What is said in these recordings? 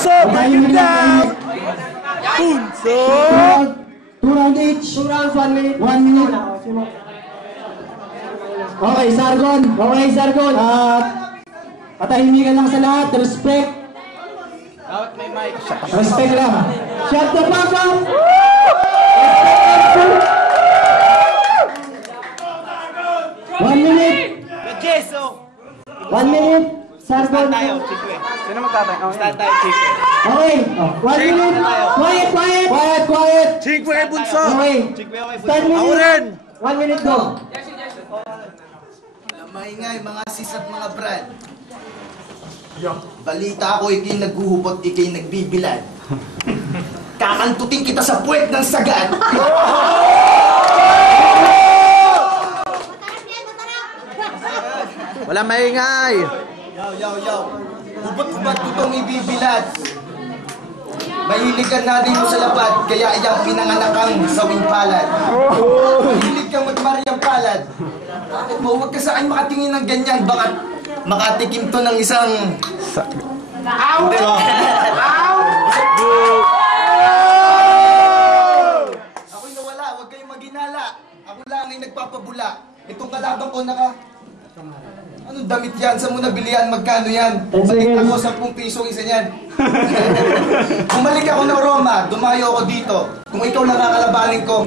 Bunso, break it down! Bunso! 2 rounds each. 2 rounds, 1 minute. 1 minute. Okay, Sargon. Okay, Sargon. Patahimikan lang sa lahat. Respect. Respect lang. Shut the fuck up! 1 minute. 1 minute. Sargon. Sino magtatay? Stand tayo, Chikwe. Okay. 1 minute. Quiet, quiet. Quiet, quiet. Chikwe, Bunso! Okay. Start minute. Ako rin! 1 minute go. Maingay, mga sis at mga brad. Balita ako, ikay naghuhubot, ikay nagbibilad. Kakantutin kita sa puwet ng sagad. Wala maingay! Yaw. Hubot-hubot ko itong ibibilad. Mahilig ka na rin mo sa lapad, kaya iyang pinanganakang sawing palad. Mahilig kang magmariang palad. Bakit mo? Huwag ka sa akin makatingin ng ganyan. Baka makatikim to ng isang... Ow! Ow! Ako'y nawala, huwag kayong maginala. Ako lang ay nagpapabula. Itong kalaban ko Anong damit yan? Saan mo nabilihan? Magkano yan? Balik ako 10 piso isa niyan. Bumalik ako ng Roma, dumayo ako dito. Kung ikaw lang kakalabanin ko,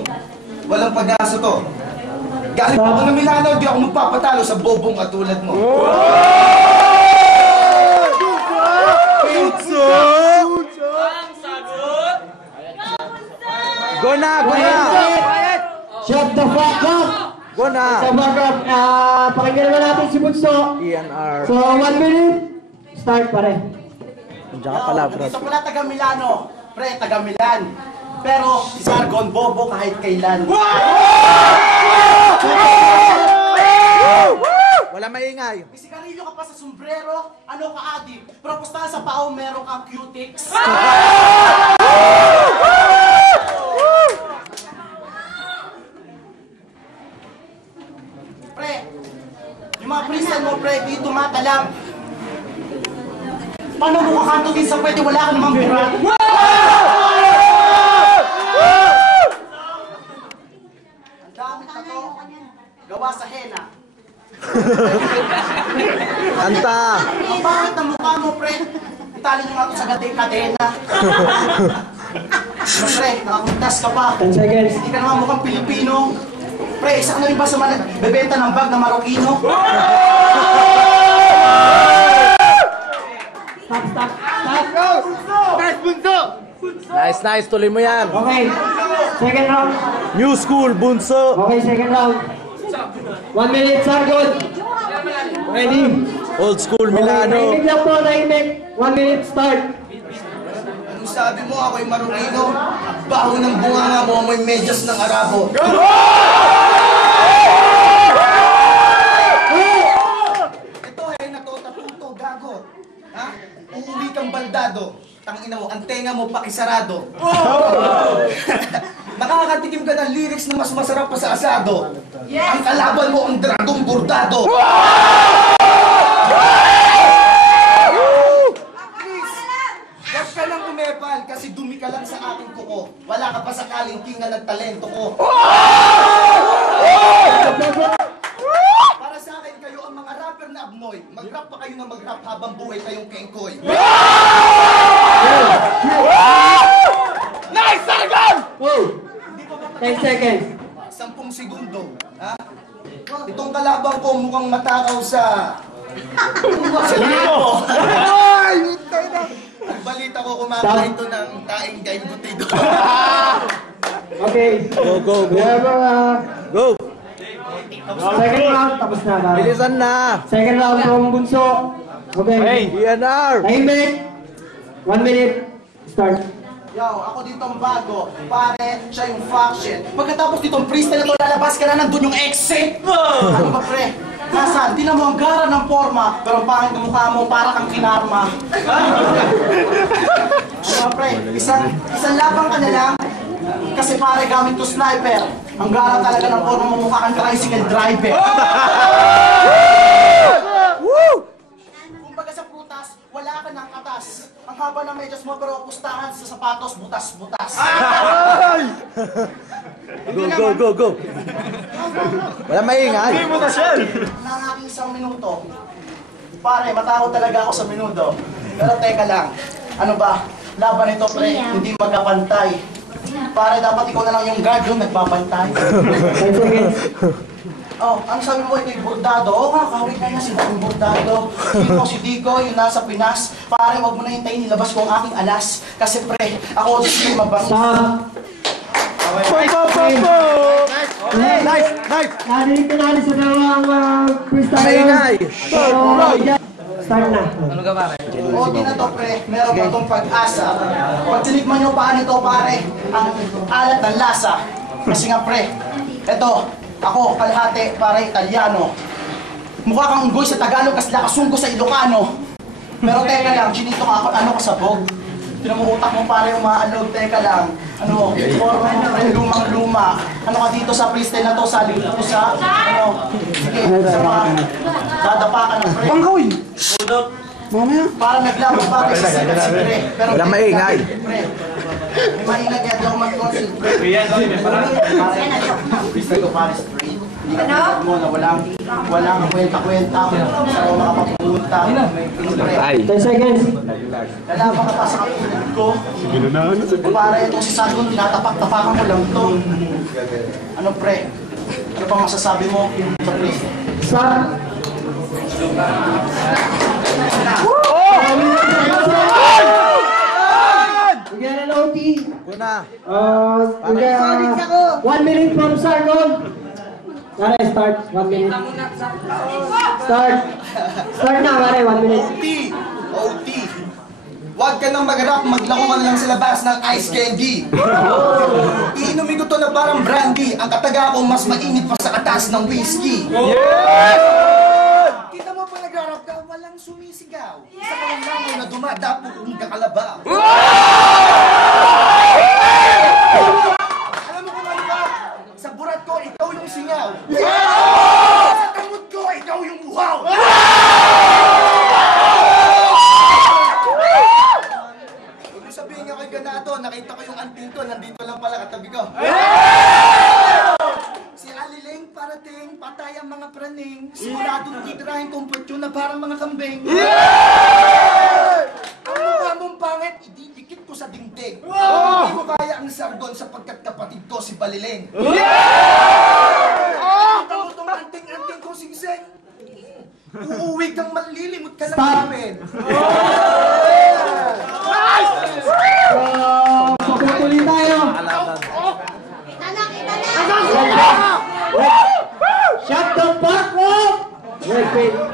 walang pag-asa to. Galing ako ng Milano, di ako magpapatalo sa bobong katulad mo. Bunso! Go na! Go na! Shut the fuck up! Go na! Shut the fuck up! Pakinggan naman natin si Bunso. ENR. So, 1 minute. Start pare. Andiyan ka pala, bro. Dito pala taga Milano. Pre, taga Milan. Pero, si Sargon, bobo kahit kailan. Wala maingay. May sigarilyo ka pa sa sombrero, ano ka adi? Pero pustahan sa pao, meron kang cutics. Pre, yung mga prisan mo, pre, di tumatalam. Paano mo kakantutin sa pwede wala ka namang birat? Ang dami ka to, gawa sa henna. Kanta! Ang bakit ang mukha mo, pre? Itali nyo nga ito sa kadena. Pre, nakakuntas ka pa. 10 seconds. Hindi ka naman mukhang Pilipino. Pre, isa ka na rin ba sa bebenta ng bag na Marokino? Stop. Nice. Tuloy mo yan. Okay. Second round. New school, Bunso. Okay, second round. 1 minute, Sargon. Ready? Old school, Milano. Nahimik lang po, nahimik. 1 minute, start. Anong sabi mo, ako'y Marokino? Baho ng bunganga mo, may medyas ng Arabo. Ito ay natotatuto, gago. Ha? Uuwi kang baldado. Tangina mo, ang tenga mo pakisarado. Nakakatikim ka ng lyrics na mas masarap pa sa asado. Ang kalaban mo ang dragong bordado. Please, huwag ka nang umepal kasi dumi ka lang sa aking kuko. Wala ka pa sakaling kinga ng talento ko. Para sa akin kayo ang mga rapper na abnoy. Mag-rap pa kayo na mag-rap habang buhay kayong kengkoy. Nice, Sargon! Whoa. 10 seconds. 10 segundo. Ha? Itong kalabang ko mukhang matakaw sa... sa lipo. Ang balita ko kumakain to ng taing gaing butido. Okay. Go. Go! Second round, tapos na. Bilisan na! Second round from Bunso. Okay. ENR! Tahimik. 1 minute, start. Yo, ako dito ang bago. Pare, siya yung faction. Pagkatapos ditong freestyle na to, lalabas ka na nandun yung exit. Ano ba, pre? Nasaan? Tinan mo ang gara ng forma, pero ang pangit ng mukha mo, para kang kinarma. Ano ba, pre? Isang labang ka na lang. Kasi pare, gamit to sniper. Ang gara talaga ng forma mo, mukha kang tricycle driver. Kumbaga sa prutas, wala ka ng katas. Ang haba ng medyas mo pero pustahan sa sapatos, butas-butas. Go. Wala maingay. Nang aking isang minuto. Pare, matakot talaga ako sa minuto. Pero teka lang, ano ba? Laban nito, pre, hindi magkapantay. Pare, dapat ikaw na lang yung guard yung nagpapantay. 10 seconds. Oh, ang sabi mo, ito'y bordado. Oo nga, kahawig na yan, sinabing bordado. Si Dico, yung nasa Pinas. Pare, wag mo na hintayin, nilabas ko ang aking alas. Kasi pre, ako di mabango. Stop. Nice. Narinig ko natin sa dalawang freestyle. Maingay. Start na. O, di na to, pre. Meron pa itong pag-asa. Pag tinikman nyo paan ito, pare, ang alat ng lasa. Kasi nga, pre, eto, ako, kalahati, pare, Italiano. Mukha kang unggoy sa Tagalog, kasi nakasunggo sa Ilocano. Pero teka lang, chinito ka ako, ano ka sabog? Pinamuutak mo pare umaalog, teka lang. Ano, forma mo, pre, lumang-luma. Ano ka dito sa freestyle na to, saling ko sa, ano, sige, sa mga, dadapa ka ng pre. Pangkoy. Mamaya. Para naglamang bagay sa sikat si pre. Pero Wala maingay. Pre, may maingay kaya di ako mag-concentrate. Freestyle ko pare straight. Hindi ka tulad mo na walang kwenta-kwenta. Saan ako makapapunta. Pre, Ay. 10 seconds. lalaban ka pa sa katulad ko. Para itong si Sargon, tinatapak-tapakan ko lang to. Ano pre? Ano pa masasabi mo sa pre? Stop. Bigyan ng OT. Kuna. Bigyan 1 minute from Sargon. Pare, start. 1 minute. Start. Start na, pare. 1 minute. OT. Huwag ka nang magarap, maglako ka lang sa labas ng ice candy. Iinumin ko to na parang brandy. Ang kataga ko mas mainit pa sa katas ng whiskey. Kita mo pa nagarap ka, walang sumisigaw. Isa ka lang langaw na dumadapo kung kakalabaw. Alam mo kung ano ba? Sa burat ko, ikaw yung singaw. Sa kamot ko, ikaw yung uhaw. Huwag mo sabihin nga kay Ganado, nakita ko yung anting ko, nandito lang pala katabi ko. Si Aliling parating, patay ang mga praning. Siguradong titirahin kong fortune na parang mga kambing. Ang mukha mong pangit, ididikit ko sa dingding. Hindi mo kaya ang Sargon sapagkat kapatid ko si Baliling. Kita mo itong anting-anting kong singseng. Uuwi kang malilimot ka ng amin. Pagpatuloy tayo. Shut the fuck up! Wait.